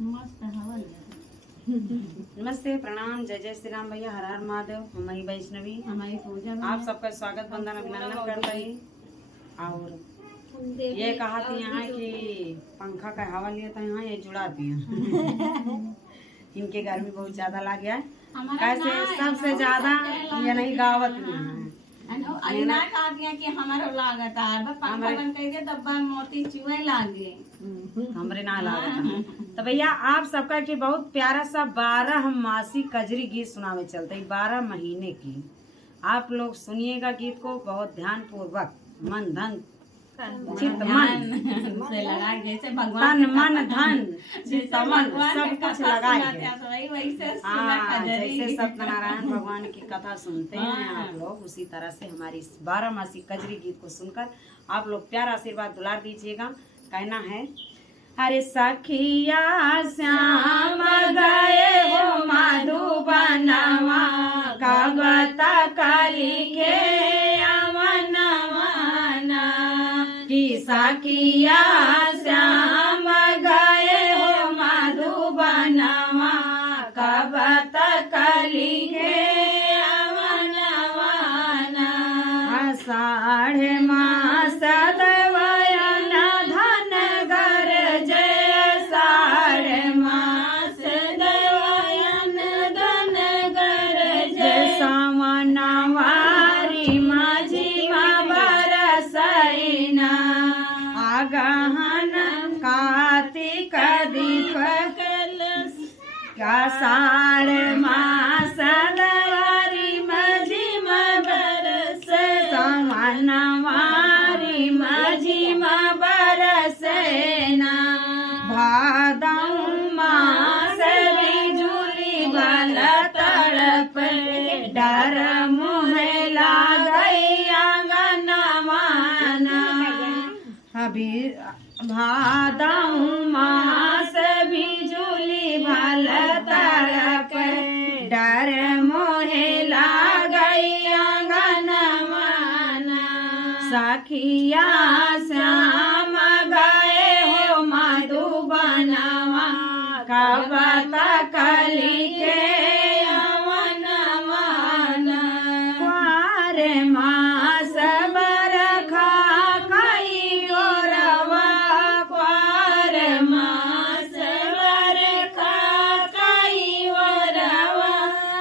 मस्त हवा नमस्ते, प्रणाम, जय जय श्री राम भैया, हर हर महादेव। हमारी वैष्णवी हमारी पूजा आप सबका स्वागत वंदन अभिनंदन करता ही। और ये कहा थी यहाँ कि पंखा का हवा लिया था, यहाँ ये जुड़ाती है। इनके घर में बहुत ज्यादा लग गया है, कैसे सबसे ज्यादा ये नहीं गावत में है। कि हमारा लागत है पंखा बंद कर दे डब्बा मोती चूहे लागे हमरे ना लागत। तो भैया आप सबका की बहुत प्यारा सा 12 मासी कजरी गीत सुनावे चलते 12 महीने की। आप लोग सुनिएगा गीत को बहुत ध्यान पूर्वक, मन धन चित्त मन से लगा जैसे तन मन धन चित्त मन सब कुछ लगा जैसे सत्यनारायण भगवान की कथा सुनते हैं आप लोग, उसी तरह से हमारी 12 मासी कजरी गीत को सुनकर आप लोग प्यार आशीर्वाद दुलार दीजिएगा। कहना है, अरे सखिया श्याम गए हो मधुबनवा, कबता लिखे सखिया श्याम गए हो मधुबनवा, कब तक लिखे अवनवाना। साढ़े मास दवयन धन गर जय, साढ़े मास दवयन धन गर जय। सावनवारी माझी बरसैना, गहन कार्तिक दीपक साढ़ मास दवारी मझिम बरस, सावनवारी मझिम बरसेना। भादौ मास बिजुली बल तड़प, डर मुँह लागई आंगनवाना। भादौ मास बिजुली भल तड़प, डर मोहे लागई आंगनवाना। सखिया श्याम गए हो मधुबनवा, कब तक लिखे अवनवाना। क्वार मास बरखा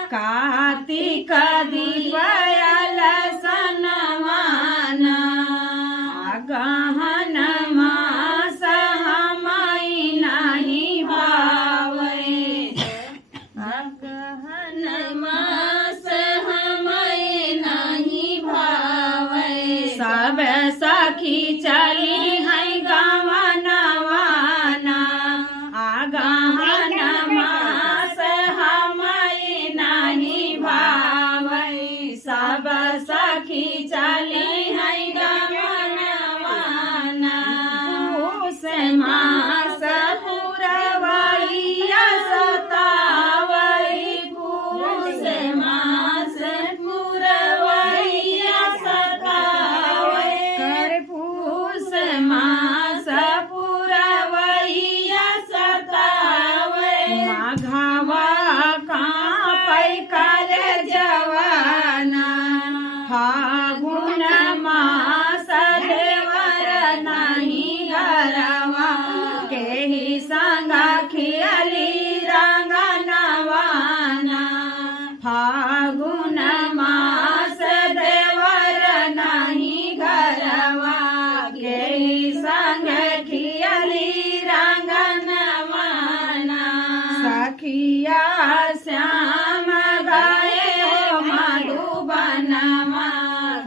कार्तिक दीपयल सनवाना। गहन मास हमई नहीं भावे, गहन मास हमई नहीं भावे। सब सखी चली है गवनवाना, गहन मास हमई नहीं भावे। सब सखी चली है गवनवाना। पूस मास पुरवैया सतावई, पूस मास पुरवैया सतावई। कर पूस मास पुरवैया सतावई। माघवा कांपै कर जवाना, फागुन मास देवर नहीं घरवा, केही संग खियली रंगनवाना। फागुन मास देवर नहीं घरवा, केही संग खियली रंगनवाना। सखिया श्याम गए हो मधुबनवा,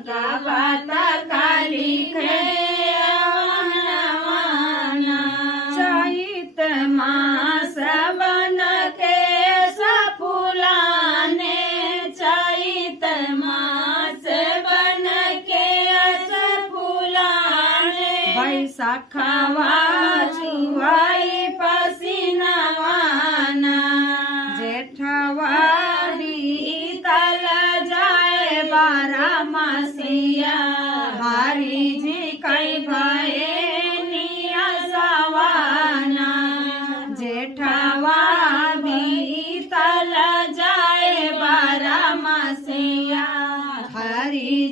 कब तक लिखे अवनवाना। चैत मास बन के सफुलाने, चैत मास बन के सफुलाने। बैसखवा चुहई पसीनवाना, जेठवा बीतल जाए 12 मसिया। हरि जी कई भये निया सवाना, जेठा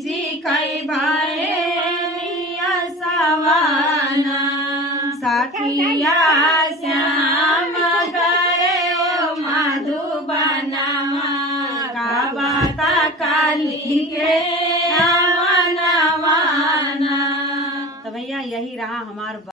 जी कई भैया सवाना सखिया श्याम करे ओ मधुबनमा गावता काली के तो भैया यही रहा हमार